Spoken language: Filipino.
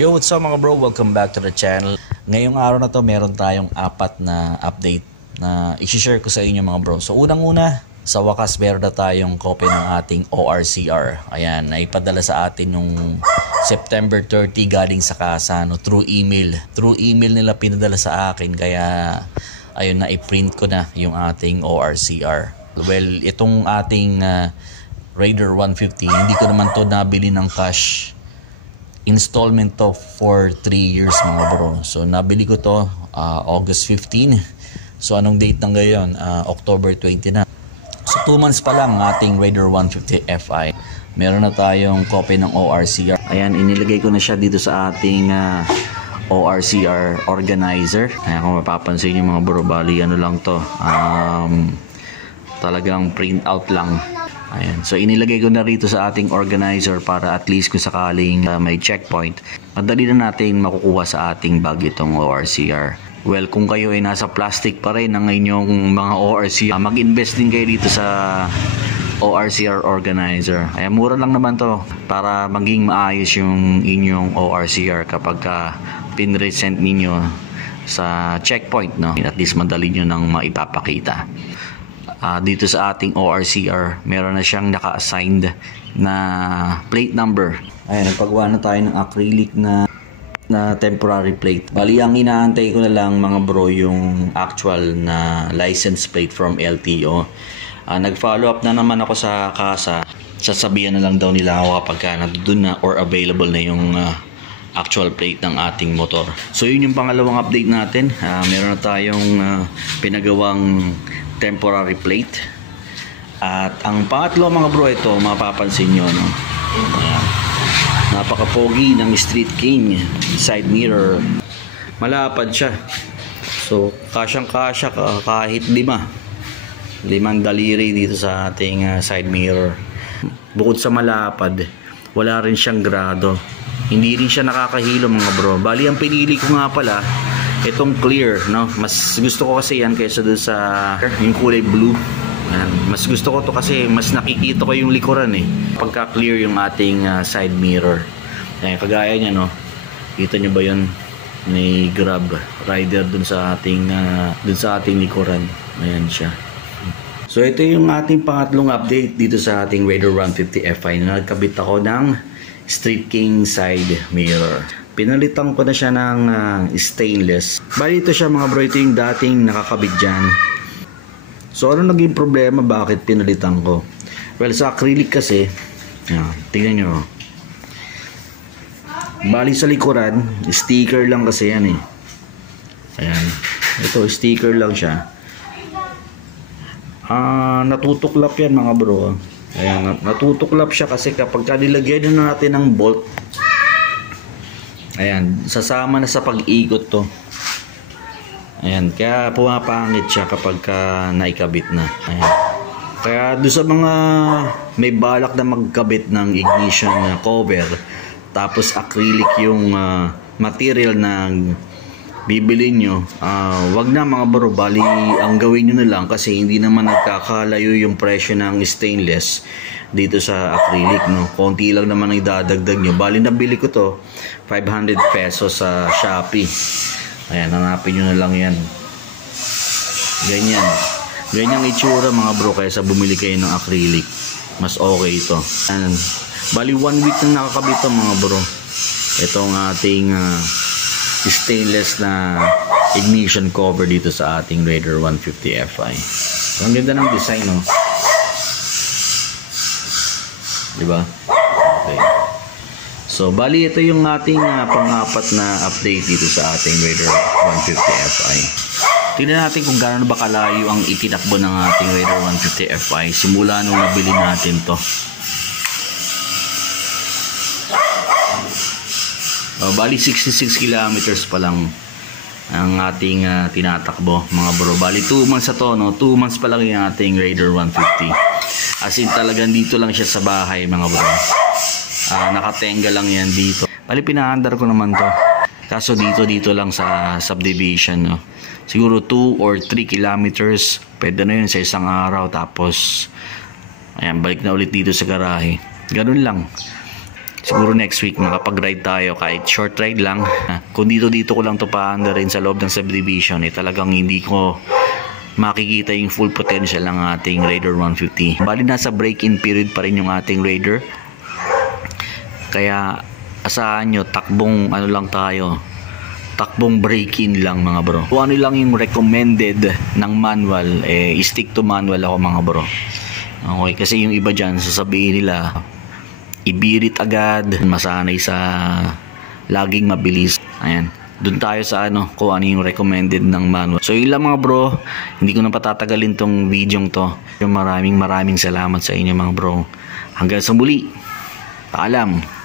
Yo, what's up mga bro? Welcome back to the channel. Ngayong araw na to, meron tayong apat na update na i-share ko sa inyo mga bro. So unang-una, sa wakas meron na tayong copy ng ating ORCR. Ayan, naipadala sa atin yung September 30 galing sa kasa through email. Through email nila pinadala sa akin, kaya ayun na, i-print ko na yung ating ORCR. Well, itong ating Raider 150, hindi ko naman to nabili ng cash. Installment to for 3 years mga bro. So nabili ko to August 15. So anong date ng ngayon? October 20 na. So 2 months pa lang ating Raider 150 Fi. Meron na tayong copy ng ORCR. Ayan, inilagay ko na siya dito sa ating ORCR organizer. Ayan, kung mapapansin nyo mga bro, bali ano lang to, talagang print out lang. Ayan. So inilagay ko na rito sa ating organizer para at least kung sakaling may checkpoint, madali na natin makukuha sa ating bag itong ORCR. Well, kung kayo ay nasa plastic pa rin ng inyong mga ORCR, mag-invest din kayo dito sa ORCR organizer. Ayan, mura lang naman to para maging maayos yung inyong ORCR kapag pinresent ninyo sa checkpoint, no? At least madali nyo nang maipapakita. Dito sa ating ORCR, meron na siyang naka-assigned na plate number. Ayan, nagpagawa na tayo ng acrylic na temporary plate. Bali, ang inaantay ko na lang mga bro yung actual na license plate from LTO. Nag-follow up na naman ako sa kasa. Sasabihan na lang daw nila ako kapag nandun na or available na yung actual plate ng ating motor. So yun yung pangalawang update natin. Meron na tayong pinagawang temporary plate. At ang pangatlo mga bro, ito mapapansin nyo, no? Napaka-pogi ng Street King side mirror. Malapad siya, so kasyang-kasya kahit limang daliri dito sa ating side mirror. Bukod sa malapad, wala rin siyang grado, hindi rin siya nakakahilo mga bro. Bali, ang pinili ko nga pala itong clear, no? Mas gusto ko kasi yan kaysa doon sa yung kulay blue. Mas gusto ko to kasi mas nakikita ko yung likuran pagka clear yung ating side mirror. Kagaya niya, no? Kita nyo ba yun? May grab rider dun sa ating likuran. Ayan siya. So ito yung ating pangatlong update dito sa ating Raider 150 Fi na nagkabit ako ng Street King side mirror. Pinalitan ko na siya ng stainless. Bali ito siya mga bro, ito yung dating nakakabit dyan. So ano naging problema, bakit pinalitan ko? Well, sa acrylic kasi, tingnan nyo. Bali sa likuran, sticker lang kasi yan Ayan. Ito, sticker lang siya. Natutuklap yan mga bro. Ayan, natutuklap siya kasi kapag nilagyan na natin ng bolt, ayan, sasama na sa pag-ikot to. Ayan, kaya pumapangit siya kapag naikabit na. Ayan. Kaya doon sa mga may balak na magkabit ng ignition cover, tapos acrylic yung material na bibili nyo, wag na mga bro. Bali, ang gawin nyo na lang, kasi hindi naman nagkakalayo yung presyo ng stainless dito sa acrylic, no? Konti lang naman ang idadagdag nyo. Bali, nabili ko to 500 pesos sa Shopee. Ayan, hanapin nyo na lang yan. Ganyan itsura mga bro, kaysa bumili kayo ng acrylic. Mas okay ito. Ayan. Bali, 1 week na nakakabit ito mga bro. Itong ating stainless na ignition cover dito sa ating Raider 150 Fi. So, ang ganda ng design, no? Diba? Okay. So, bali ito yung ating pang-apat na update dito sa ating Raider 150 Fi. Tingnan natin kung gaano ba kalayo ang itinakbo ng ating Raider 150 Fi simula nung nabili natin to. Bali 66 kilometers pa lang ang ating tinatakbo mga bro. Bali 2 months na to, no? 2 months pa lang yung ating Raider 150. As in talagang dito lang siya sa bahay mga bro. Nakatenga lang yan dito. Bali pinaandar ko naman to, kaso dito lang sa subdivision, no? Siguro 2 or 3 kilometers pwede na yun sa isang araw. Tapos ayan, balik na ulit dito sa garahe. Ganun lang. Siguro next week makapag-ride tayo kahit short ride lang. Kung dito ko lang to paanda rin sa loob ng subdivision, talagang hindi ko makikita yung full potential ng ating Raider 150. Bali nasa break-in period pa rin yung ating Raider. Kaya asahan nyo, takbong break-in lang mga bro. Kung ano lang yung recommended ng manual, stick to manual ako mga bro. Okay, kasi yung iba dyan sasabihin nila ibirit agad, masanay sa laging mabilis. Ayan, doon tayo sa kung ano yung recommended ng manual. So yun lang mga bro, hindi ko na patatagalin tong video to. Maraming salamat sa inyo mga bro. Hanggang sa muli, paalam.